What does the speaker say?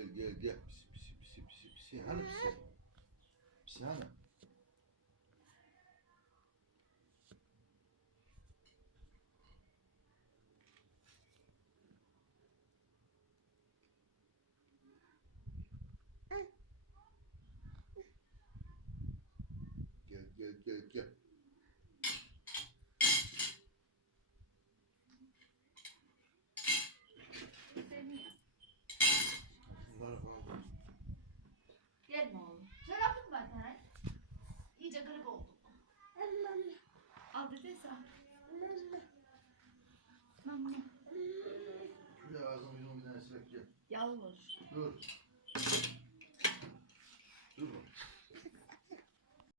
gel. Pisi. Hani pisi? Pisi hani? Gel. Bunları kaldır. Gelme oğlum. Şöyle yapayım ben sana. İyice gırık oldum. Al dediyse. Mama. Şuraya ağzını yüzünü bir tane silek gel. Yavur. Dur.